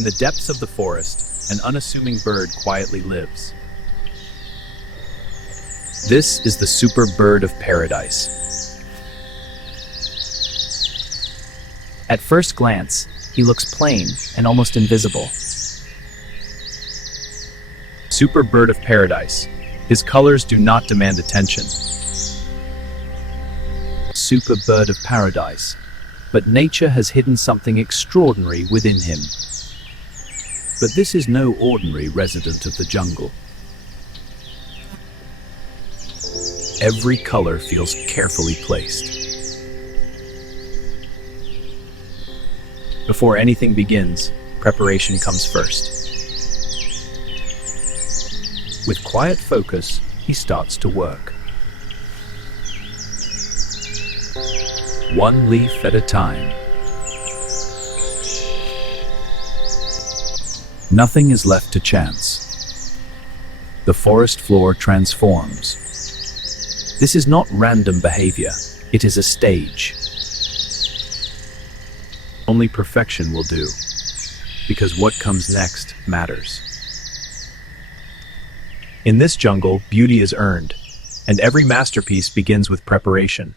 In the depths of the forest, an unassuming bird quietly lives. This is the super bird of paradise. At first glance, he looks plain and almost invisible. Super bird of paradise. His colors do not demand attention. Super bird of paradise. But nature has hidden something extraordinary within him. But this is no ordinary resident of the jungle. Every color feels carefully placed. Before anything begins, preparation comes first. With quiet focus, he starts to work. One leaf at a time. Nothing is left to chance. The forest floor transforms. This is not random behavior, it is a stage. Only perfection will do, because what comes next matters. In this jungle, beauty is earned, and every masterpiece begins with preparation.